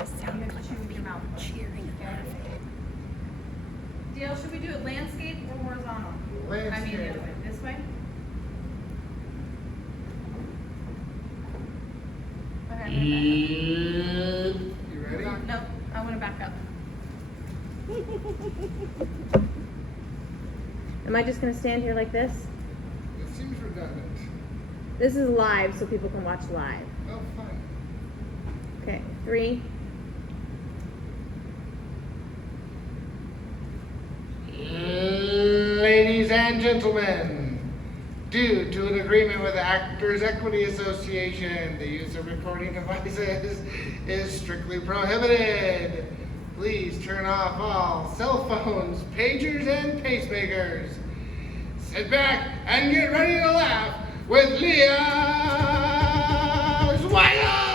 And then chew with your mouth. Cheering. Okay. Dale, should we do it landscape or horizontal? I mean, the Landscape. other way. This way? Okay, I'm You gonna ready? back up. No, I want to back up. Am I just gonna stand here like this? It seems redundant. This is live, so people can watch live. Oh, fine. Okay, 3. Ladies and gentlemen, due to an agreement with the Actors Equity Association, the use of recording devices is strictly prohibited. Please turn off all cell phones, pagers, and pacemakers. Sit back and get ready to laugh with Leah Zweier!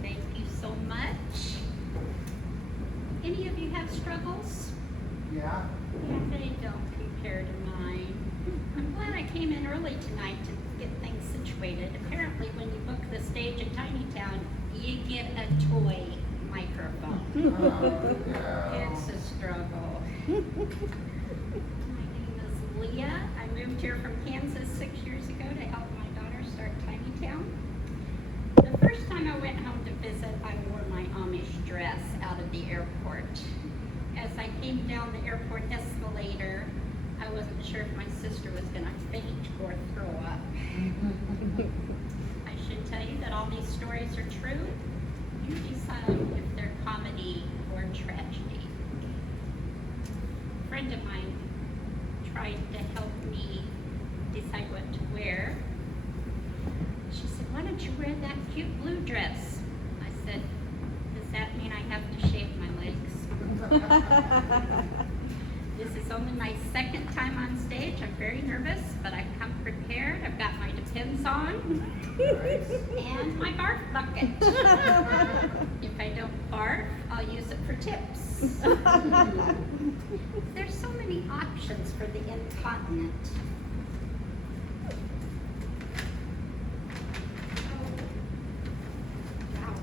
Thank you so much. Any of you have struggles? Yeah? Yeah, they don't compare to mine. I'm glad I came in early tonight to get things situated. Apparently, when you book the stage at Tiny Town, you get a toy microphone. Yeah. It's a struggle. My name is Leah. I moved here from Kansas 6 years ago to help my daughter start Tiny Town. The first time I went home to visit, I wore my Amish dress out of the airport. As I came down the airport escalator, I wasn't sure if my sister was going to faint or throw up. I should tell you that all these stories are true. You decide if they're comedy or tragedy. A friend of mine tried to help me decide what to wear. She said, "Why don't you wear that cute blue dress?" I said, "Does that mean I have to shave my legs?" This is only my second time on stage. I'm very nervous, but I've come prepared. I've got my Depends on and my barf bucket. If I don't barf, I'll use it for tips. There's so many options for the incontinent. Wow.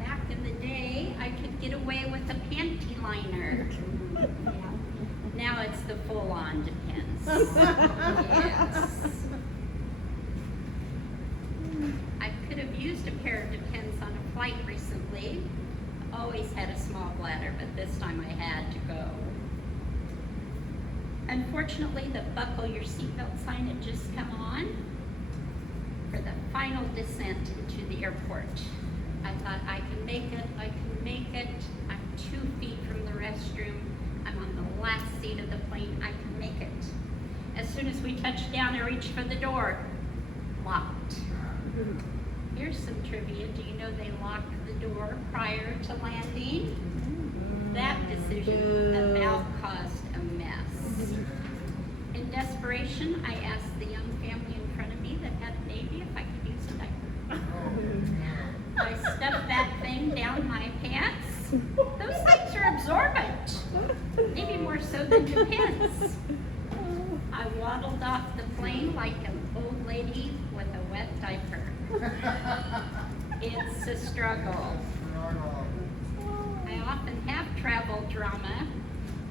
Back in the day, I could get away with a panty liner. Now it's the full-on Depends. Yes. I could have used a pair of Depends on a flight recently. Always had a small bladder, but this time I had to go. Unfortunately, the buckle your seatbelt sign had just come on for the final descent into the airport. I thought, I can make it, I can make it. I'm 2 feet from the restroom. I'm on the last seat of the plane. I can make it. As soon as we touched down, I reached for the door. Locked. Here's some trivia. Do you know they locked the door prior to landing? That decision about caused a mess. In desperation, I asked the young family in front of me that had a baby if I could use a diaper. I stuffed that thing down my pants. Those things are absorbent, maybe more so than Depends. I waddled off the plane like an old lady with a wet diaper. It's a struggle. I often have travel drama.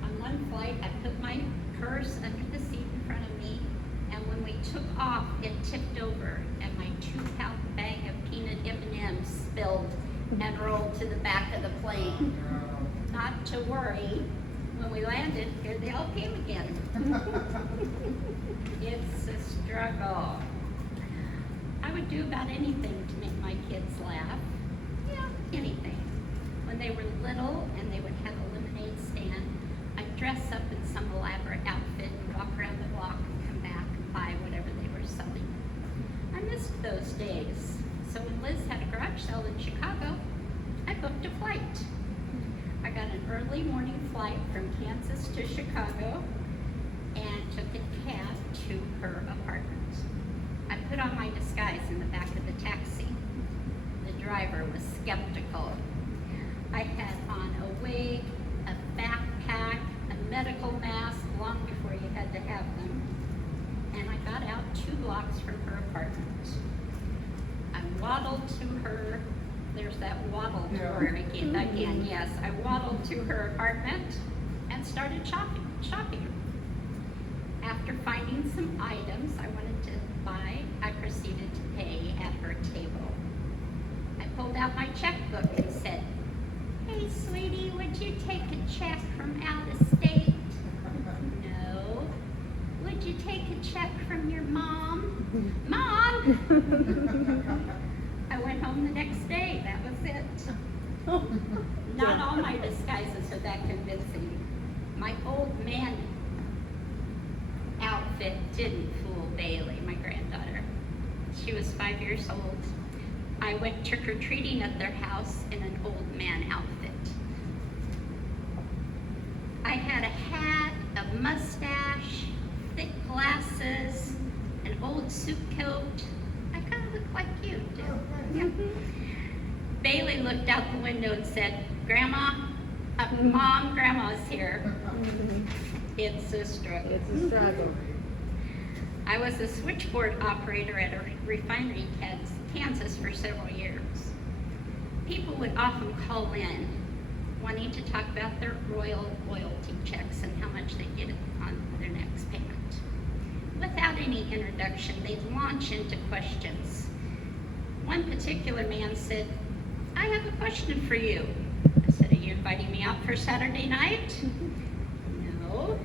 On one flight, I put my purse under the seat in front of me, and when we took off, it tipped over, and my 2-pound bag of peanut M&Ms spilled and rolled to the back of the plane. Not to worry, when we landed, here they all came again. It's a struggle. I would do about anything to make my kids laugh. Yeah, anything. When they were little and they would have a lemonade stand, I'd dress up in some elaborate outfit and walk around the block and come back and buy whatever they were selling. I missed those days. So when Liz had a garage sale in Chicago, I booked a flight. I got an early morning flight from Kansas to Chicago and took a cab to her apartment. I put on my disguise in the back of the taxi. The driver was skeptical. I had on a wig, a backpack, a medical mask, got out 2 blocks from her apartment. I waddled to her, there's that waddle tour again, yes. I waddled to her apartment and started shopping. After finding some items I wanted to buy, I proceeded to pay at her table. I pulled out my checkbook and said, "Hey, sweetie, would you take a check from out of state?" "No." "Would you take a check from your mom?" "Mom!" I went home the next day, that was it. Not all my disguises are that convincing. My old man outfit didn't fool Bailey, my granddaughter. She was 5 years old. I went trick-or-treating at their house in an old man outfit. I had a hat, a mustache, thick glasses, an old suit coat. I kind of looked like you, too. Yeah. Bailey looked out the window and said, Mom, Grandma's here." It's a struggle. It's a struggle. I was a switchboard operator at a refinery in Kansas for several years. People would often call in wanting to talk about their royal loyalty checks and how much they get on their next payment. Without any introduction, they'd launch into questions. One particular man said, "I have a question for you." I said, "Are you inviting me out for Saturday night?" "No."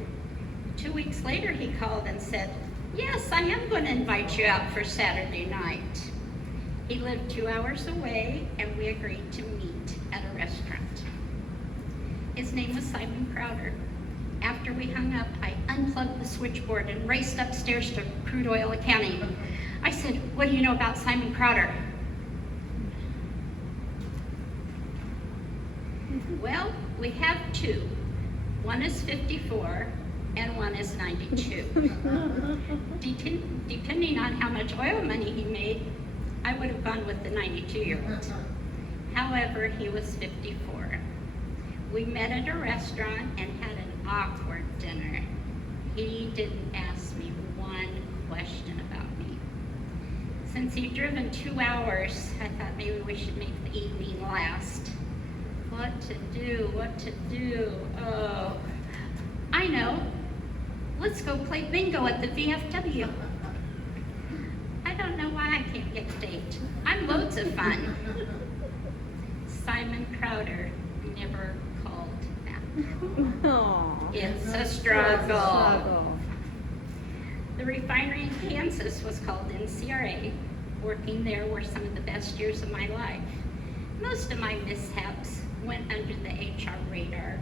2 weeks later, he called and said, "Yes, I am going to invite you out for Saturday night." He lived 2 hours away, and we agreed to meet at a restaurant. His name was Simon Crowder. After we hung up, I unplugged the switchboard and raced upstairs to crude oil accounting. I said, "What do you know about Simon Crowder?" "Well, we have 2. One is 54 and one is 92. Depending on how much oil money he made, I would have gone with the 92-year-old. However, he was 54. We met at a restaurant and had an awkward dinner. He didn't ask me one question about me. Since he'd driven 2 hours, I thought maybe we should make the evening last. What to do? Oh, I know. Let's go play bingo at the VFW. I don't know why I can't get a date. I'm loads of fun. Simon Crowder never called back. Aw. It's a struggle. The refinery in Kansas was called NCRA. Working there were some of the best years of my life. Most of my mishaps went under the HR radar,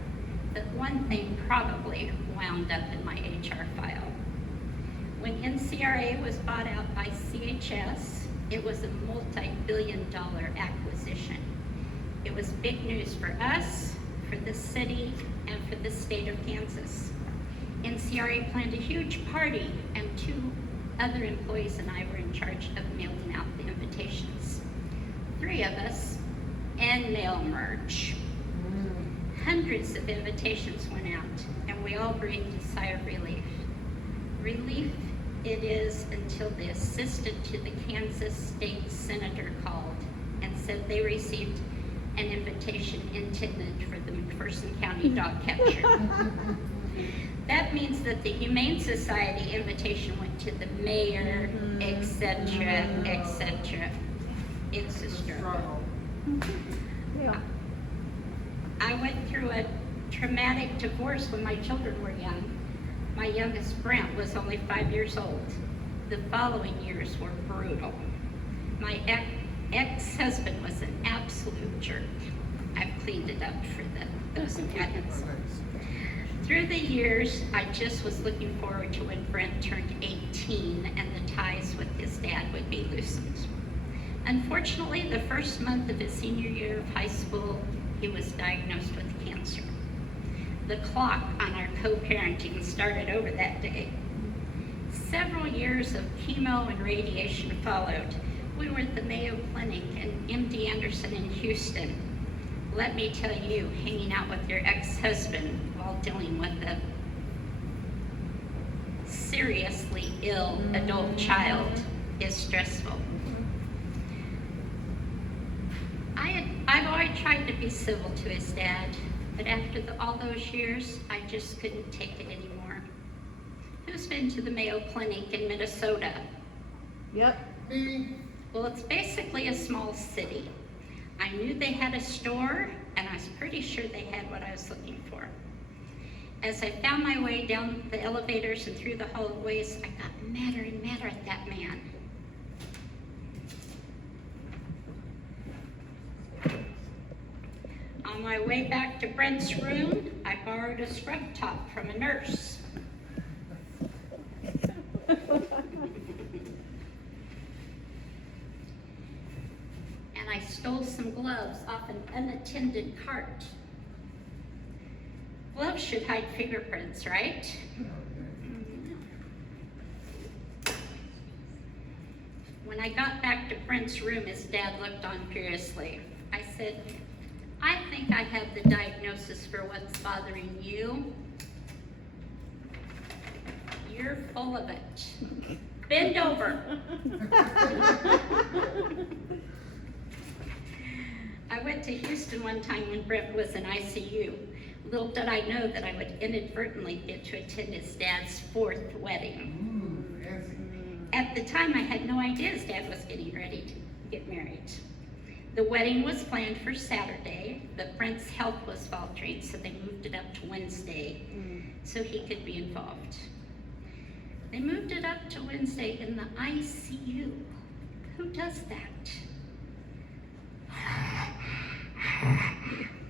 but one thing probably wound up in my HR file. When NCRA was bought out by CHS, it was a multi-billion-dollar acquisition. It was big news for us, for the city, and for the state of Kansas. NCRA planned a huge party, and 2 other employees and I were in charge of mailing out the invitations. 3 of us, and mail merge. Hundreds of invitations went out, and we all breathed a sigh of relief. Relief it is until the assistant to the Kansas state senator called and said they received an invitation intended for the McPherson County dog catcher. That means that the Humane Society invitation went to the mayor, etc., etc. It's a struggle. Yeah. I went through a traumatic divorce when my children were young. My youngest, Brent, was only 5 years old. The following years were brutal. My ex-husband was an absolute jerk. I've cleaned it up for those Italians. Through the years, I just was looking forward to when Brent turned 18 and the ties with his dad would be loosened. Unfortunately, the first month of his senior year of high school, he was diagnosed with cancer. The clock on our co-parenting started over that day. Several years of chemo and radiation followed. We were at the Mayo Clinic and MD Anderson in Houston. Let me tell you, hanging out with your ex-husband while dealing with a seriously ill adult child is stressful. I've always tried to be civil to his dad, but after all those years, I just couldn't take it anymore. Who's been to the Mayo Clinic in Minnesota? Yep. Me. Well, it's basically a small city. I knew they had a store, and I was pretty sure they had what I was looking for. As I found my way down the elevators and through the hallways, I got madder and madder at that man. On my way back to Brent's room, I borrowed a scrub top from a nurse. And I stole some gloves off an unattended cart. Gloves should hide fingerprints, right? When I got back to Brent's room, his dad looked on curiously. I said, I think I have the diagnosis for what's bothering you. You're full of it. Bend over. I went to Houston one time when Brent was in ICU. Little did I know that I would inadvertently get to attend his dad's 4th wedding. Ooh, fancy. At the time, I had no idea his dad was getting ready to get married. The wedding was planned for Saturday, but Brent's health was faltering, so they moved it up to Wednesday so he could be involved. They moved it up to Wednesday in the ICU. Who does that?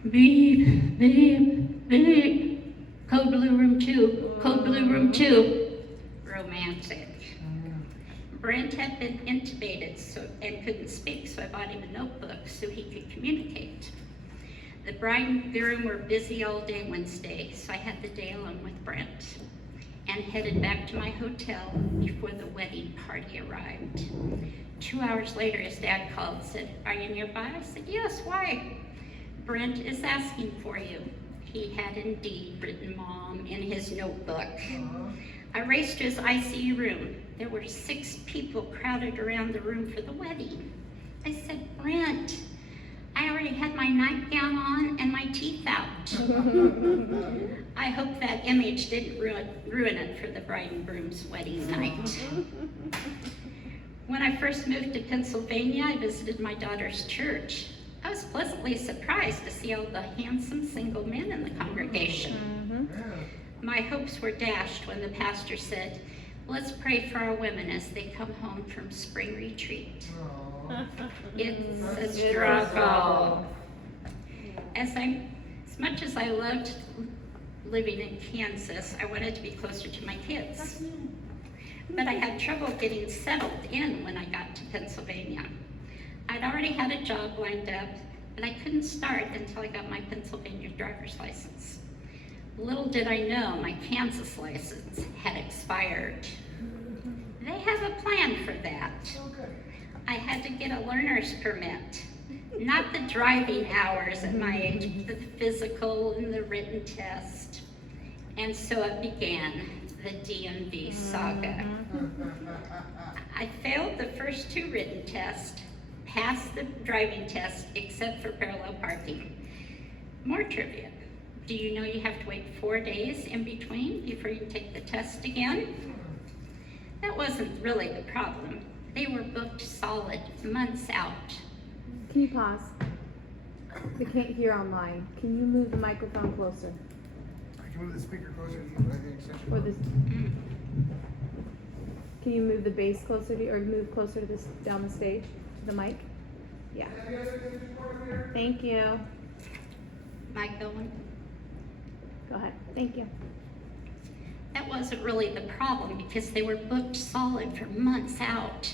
Beep, beep, beep. Code blue room 2, code blue room 2. Romantic. Brent had been intubated and couldn't speak, so I bought him a notebook so he could communicate. The bride and groom were busy all day Wednesday, so I had the day alone with Brent and headed back to my hotel before the wedding party arrived. 2 hours later, his dad called and said, "Are you nearby?" I said, "Yes, why?" "Brent is asking for you." He had indeed written Mom in his notebook. I raced to his ICU room. There were 6 people crowded around the room for the wedding. I said, "Brent, I already had my nightgown on and my teeth out." I hope that image didn't ruin it for the bride and groom's wedding night. When I first moved to Pennsylvania, I visited my daughter's church. I was pleasantly surprised to see all the handsome single men in the congregation. My hopes were dashed when the pastor said, "Let's pray for our women as they come home from spring retreat." It's a struggle. As much as I loved living in Kansas, I wanted to be closer to my kids. But I had trouble getting settled in when I got to Pennsylvania. I'd already had a job lined up, but I couldn't start until I got my Pennsylvania driver's license. Little did I know my Kansas license had expired. They have a plan for that. I had to get a learner's permit. Not the driving hours at my age, but the physical and the written test. And so it began, the DMV saga. I failed the first 2 written tests, passed the driving test except for parallel parking. More trivia. Do you know you have to wait 4 days in between before you take the test again? That wasn't really the problem. They were booked solid, months out. Can you pause? We can't hear online. Can you move the microphone closer? I can move the speaker closer to you, but I think extension. Or this? Can you move the bass closer to you, or move closer to this down the stage to the mic? Yeah. Thank you. Mic going? Go ahead. Thank you. That wasn't really the problem because they were booked solid for months out.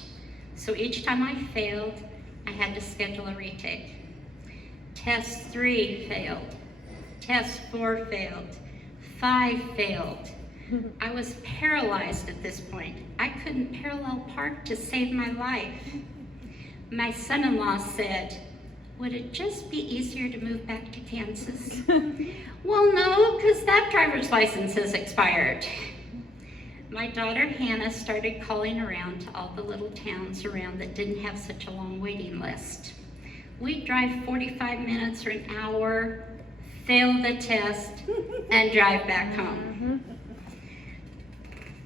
So each time I failed, I had to schedule a retake. Test 3 failed. Test 4 failed. 5 failed. I was paralyzed at this point. I couldn't parallel park to save my life. My son-in-law said, "Would it just be easier to move back to Kansas?" "Well, no, because that driver's license has expired." My daughter Hannah started calling around to all the little towns around that didn't have such a long waiting list. We'd drive 45 minutes or an hour, fail the test, and drive back home.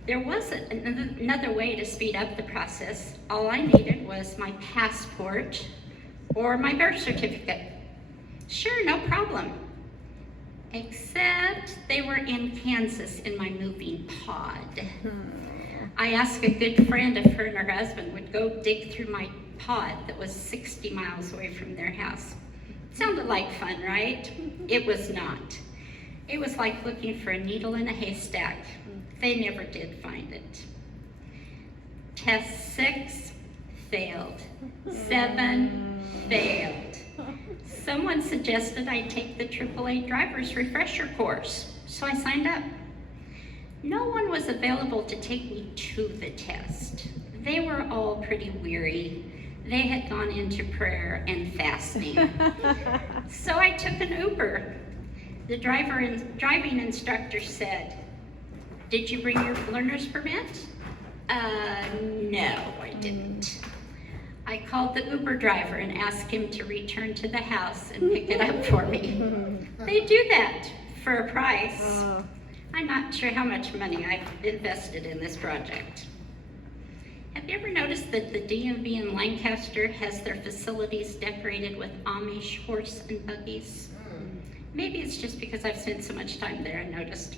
There was another way to speed up the process. All I needed was my passport or my birth certificate. Sure, no problem. Except they were in Kansas in my moving pod. I asked a good friend if her and her husband would go dig through my pod that was 60 miles away from their house. Sounded like fun, right? It was not. It was like looking for a needle in a haystack. They never did find it. Test 6 failed. 7 failed. Someone suggested I take the AAA driver's refresher course, so I signed up. No one was available to take me to the test. They were all pretty weary. They had gone into prayer and fasting. So I took an Uber. The driving instructor said, "Did you bring your learner's permit?" No, I didn't. I called the Uber driver and asked him to return to the house and pick it up for me. They do that for a price. I'm not sure how much money I've invested in this project. Have you ever noticed that the DMV in Lancaster has their facilities decorated with Amish horse and buggies? Maybe it's just because I've spent so much time there and noticed.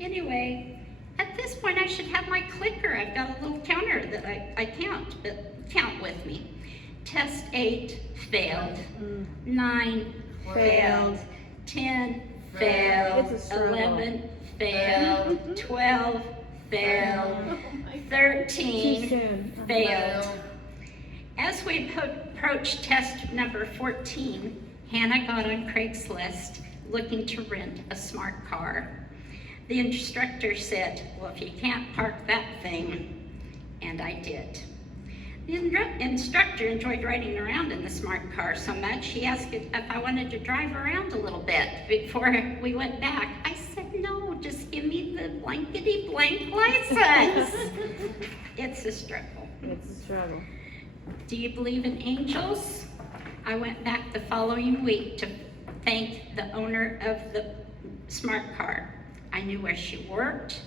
Anyway, at this point I should have my clicker. I've got a little counter that I count, but count with me. Test 8 failed. 9 failed. 10 failed. It's a struggle. 11 failed. 12 failed. 13 Too soon. failed. As we approached test number 14, Hannah got on Craigslist looking to rent a smart car. The instructor said, "Well, if you can't park that thing," and I did. The instructor enjoyed riding around in the smart car so much, he asked if I wanted to drive around a little bit before we went back. I said, "No, just give me the blankety blank license." It's a struggle. It's a struggle. Do you believe in angels? I went back the following week to thank the owner of the smart car. I knew where she worked,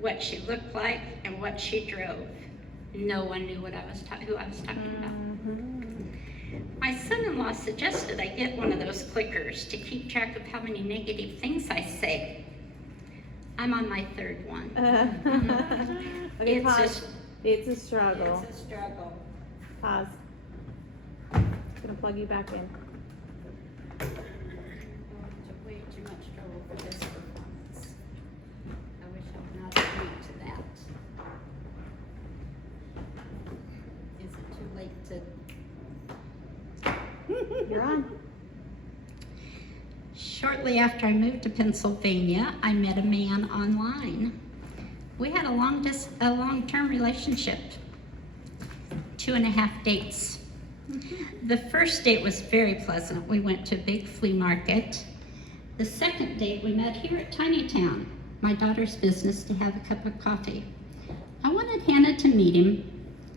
what she looked like, and what she drove. No one knew who I was talking about. My son-in-law suggested I get one of those clickers to keep track of how many negative things I say. I'm on my 3rd one. Okay, It's pause. It's a struggle. It's a struggle. Pause. Just gonna plug you back in. Way too much trouble for this performance. I wish I would not agreed to that. Is it too late to? You're on. Shortly after I moved to Pennsylvania, I met a man online. We had a long-term relationship, 2.5 dates. The first date was very pleasant. We went to a big flea market. The second date we met here at Tiny Town, my daughter's business, to have a cup of coffee. I wanted Hannah to meet him.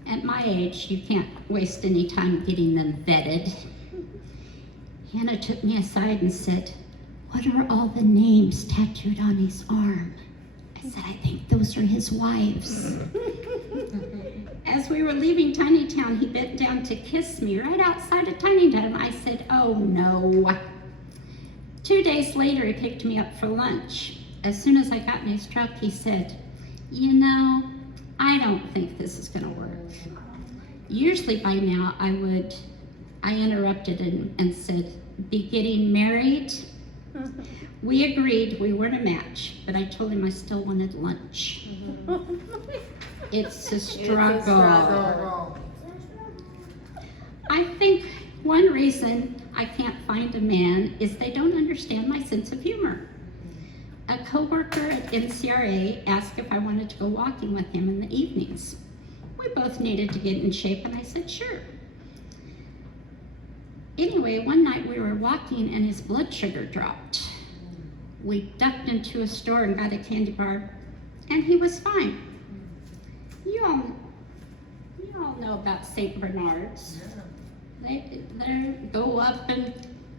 At my age, you can't waste any time getting them vetted. Hannah took me aside and said, "What are all the names tattooed on his arm?" I said, "I think those are his wives." As we were leaving Tiny Town, he bent down to kiss me right outside of Tiny Town. I said, "Oh no." 2 days later, he picked me up for lunch. As soon as I got in his truck, he said, "You know, I don't think this is gonna work." Usually by now, I interrupted and said, "Be getting married?" We agreed we weren't a match, but I told him I still wanted lunch. It's a struggle. Struggle. I think one reason I can't find a man is they don't understand my sense of humor. A coworker at NCRA asked if I wanted to go walking with him in the evenings. We both needed to get in shape, and I said sure. Anyway, one night we were walking and his blood sugar dropped. We ducked into a store and got a candy bar, and he was fine. You all know about St. Bernards. They go up and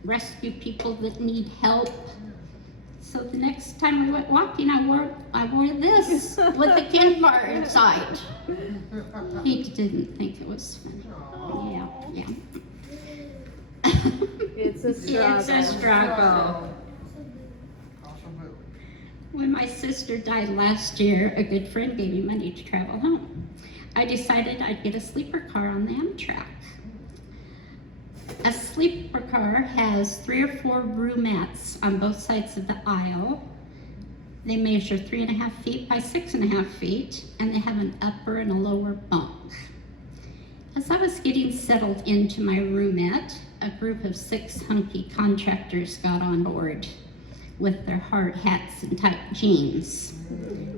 rescue people that need help. So the next time we went walking, I wore this with a candy bar inside. He didn't think it was funny. Yeah. It's a struggle. It's a struggle. Awesome. When my sister died last year, a good friend gave me money to travel home. I decided I'd get a sleeper car on the Amtrak. A sleeper car has 3 or 4 roomettes on both sides of the aisle. They measure 3.5 feet by 6.5 feet, and they have an upper and a lower bunk. As I was getting settled into my roomette, a group of 6 hunky contractors got on board with their hard hats and tight jeans.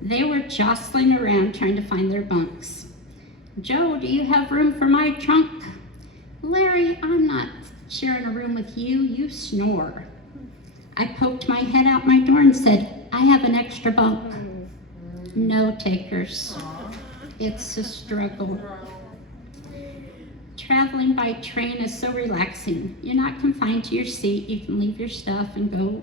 They were jostling around trying to find their bunks. "Joe, do you have room for my trunk?" "Larry, I'm not sharing a room with you. You snore." I poked my head out my door and said, "I have an extra bunk." No takers. It's a struggle. Traveling by train is so relaxing. You're not confined to your seat. You can leave your stuff and go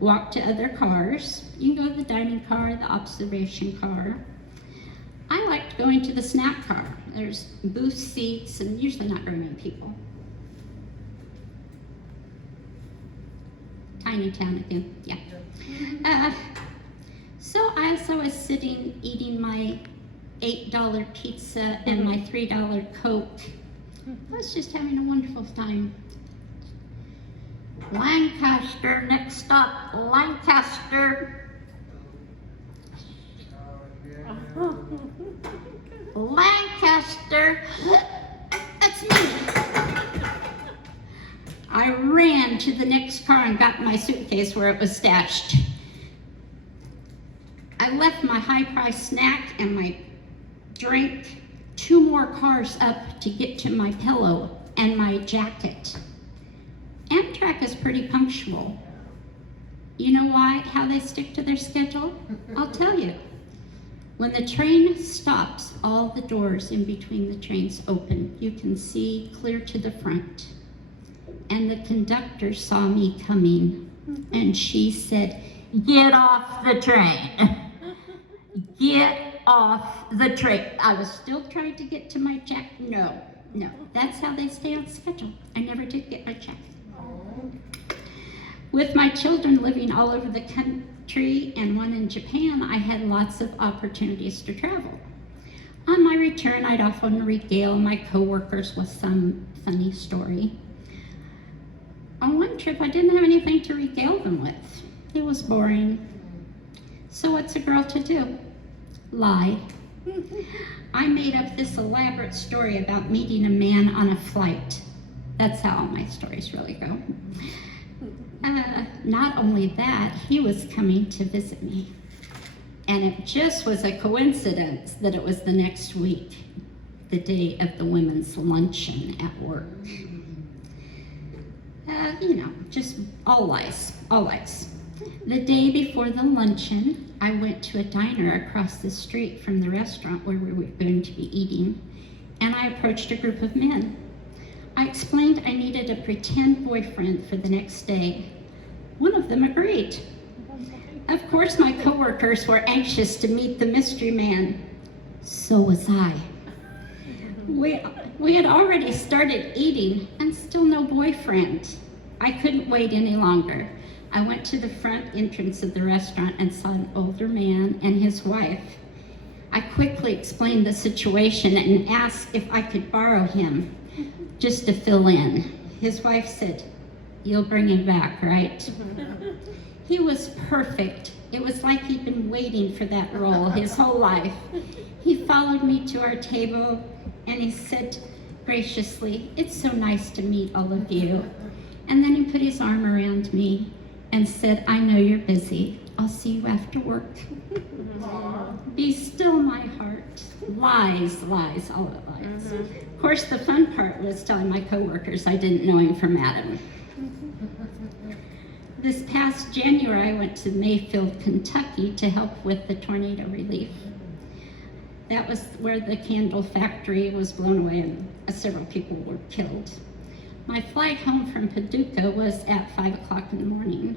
walk to other cars. You can go to the dining car, the observation car. I liked going to the snack car. There's booth seats and usually not very many people. Tiny town again, yeah. So as I was sitting eating my $8 pizza and my $3 Coke, I was just having a wonderful time. Lancaster, next stop, Lancaster. Lancaster, that's me. I ran to the next car and got my suitcase where it was stashed. I left my high-priced snack and my drink 2 more cars up to get to my pillow and my jacket. Amtrak is pretty punctual. You know why? How they stick to their schedule? I'll tell you. When the train stops, all the doors in between the trains open. You can see clear to the front. And the conductor saw me coming, and she said, "Get off the train. Get off the train." I was still trying to get to my check. No. That's how they stay on schedule. I never did get my check. With my children living all over the country and one in Japan, I had lots of opportunities to travel. On my return, I'd often regale my coworkers with some funny story. On one trip, I didn't have anything to regale them with. It was boring. So what's a girl to do? Lie. I made up this elaborate story about meeting a man on a flight. That's how all my stories really go. Not only that, he was coming to visit me. And it just was a coincidence that it was the next week, the day of the women's luncheon at work. Just all lies. The day before the luncheon, I went to a diner across the street from the restaurant where we were going to be eating, and I approached a group of men. I explained I needed a pretend boyfriend for the next day. One of them agreed. Of course, my coworkers were anxious to meet the mystery man. So was I. We had already started eating and still no boyfriend. I couldn't wait any longer. I went to the front entrance of the restaurant and saw an older man and his wife. I quickly explained the situation and asked if I could borrow him just to fill in. His wife said, "You'll bring him back, right?" He was perfect. It was like he'd been waiting for that role his whole life. He followed me to our table and he said graciously, "It's so nice to meet all of you." And then he put his arm around me and said, "I know you're busy. I'll see you after work." Be still, my heart. Lies, all the lies. Of course, the fun part was telling my coworkers I didn't know him from Adam. This past January, I went to Mayfield, Kentucky to help with the tornado relief. That was where the candle factory was blown away and several people were killed. My flight home from Paducah was at 5 o'clock in the morning.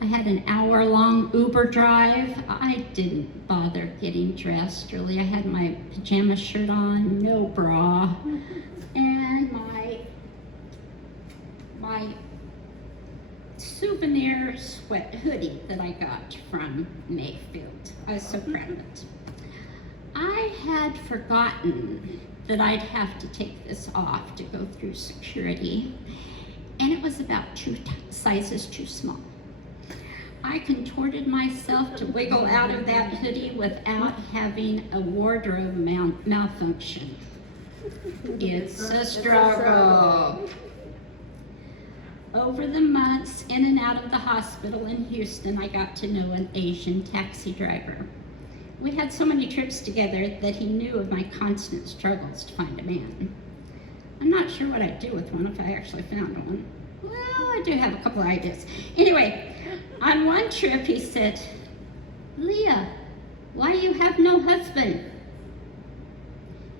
I had an hour-long Uber drive. I didn't bother getting dressed really. I had my pajama shirt on, no bra, and my souvenir sweat hoodie that I got from Mayfield. I was so proud of it. I had forgotten that I'd have to take this off to go through security, and it was about 2 sizes too small. I contorted myself to wiggle out of that hoodie without having a wardrobe malfunction. It's a struggle. Over the months in and out of the hospital in Houston, I got to know an Asian taxi driver. We had so many trips together that he knew of my constant struggles to find a man. I'm not sure what I'd do with one if I actually found one. Well, I do have a couple of ideas. Anyway, on one trip he said, "Leah, why you have no husband?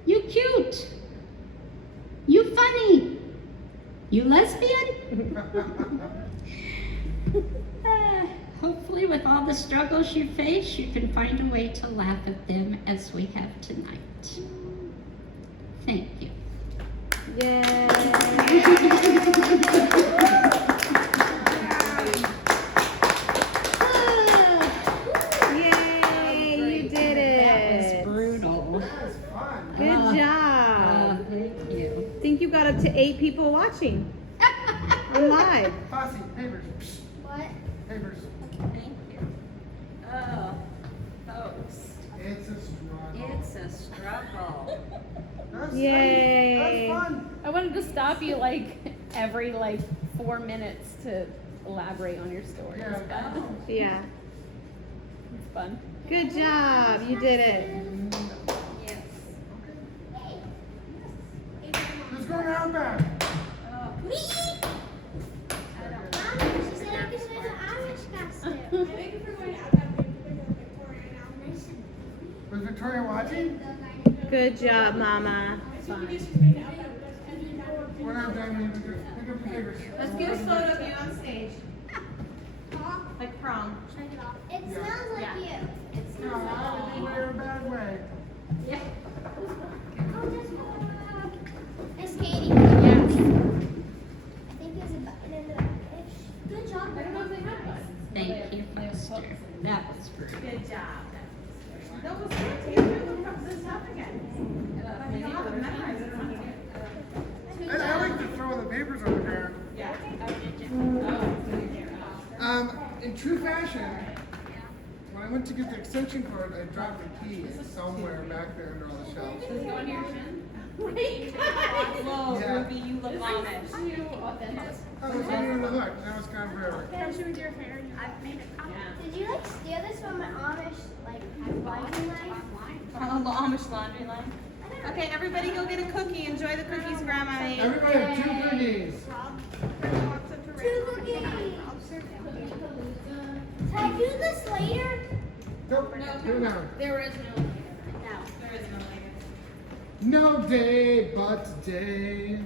You cute. You funny. You lesbian?" Hopefully with all the struggles you face, you can find a way to laugh at them as we have tonight. Thank you. Yay! Yay! You did That it. was brutal. That was fun. Good job. Thank you. I think you got up to 8 people watching. We're live. Posse, neighbors. Psst, What? neighbors. Thank you. Oh, folks, It's a struggle. it's a struggle. That's Yay. That's fun. I wanted to stop you every 4 minutes to elaborate on your story. Yeah. It's fun. Yeah. It's fun. Good job. You did it. Yes. Who's going out back? Oh, Me? I don't Mom, she said I could wear the Amish costume. Thank you for going out that way to Victoria now. Was Victoria watching? Good job, Mama. We're not done. We need to pick up the neighbors. Let's get a photo of you on stage. Like prom. It smells like Yeah. you. It's No, not in a bad way. Yeah. Oh, this one. Miss Katie. Yes. I think there's a button in the Good job. I don't know if they have one. Thank you, Foster. That was brutal. Good job. That was good. Take this up again. You don't have to memorize it. I like to throw the papers on the ground. Yeah. In true fashion, when I went to get the extension cord, I dropped the key somewhere back there under all the shelves. Does it go under your chin? Whoa, Whoa, Ruby, you look Amish. Too authentic. I was under the hook. That was kind of forever. Especially with your hair. I've made a comment Did you steal this from an Amish laundry line? online. The Amish laundry line. Okay, everybody go get a cookie. Enjoy the cookies Grandma made. Everybody have 2 cookies. Two cookies. Can I do this later? Nope. Do it now. There is no. No. There is no later. No day but day.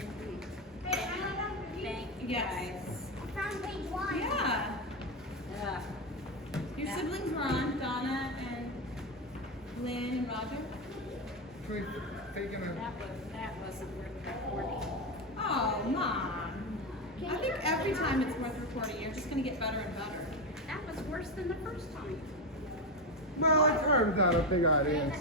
Thank you Yes. guys. I found page 1. Yeah. Yeah. Your Yeah. siblings were on, Donna and Lynn and Roger. Can we take a That wasn't worth recording. Oh, Mom. I think every time it's worth recording, you're just gonna get better and better. That was worse than the first time. Well, I carved out a big audience.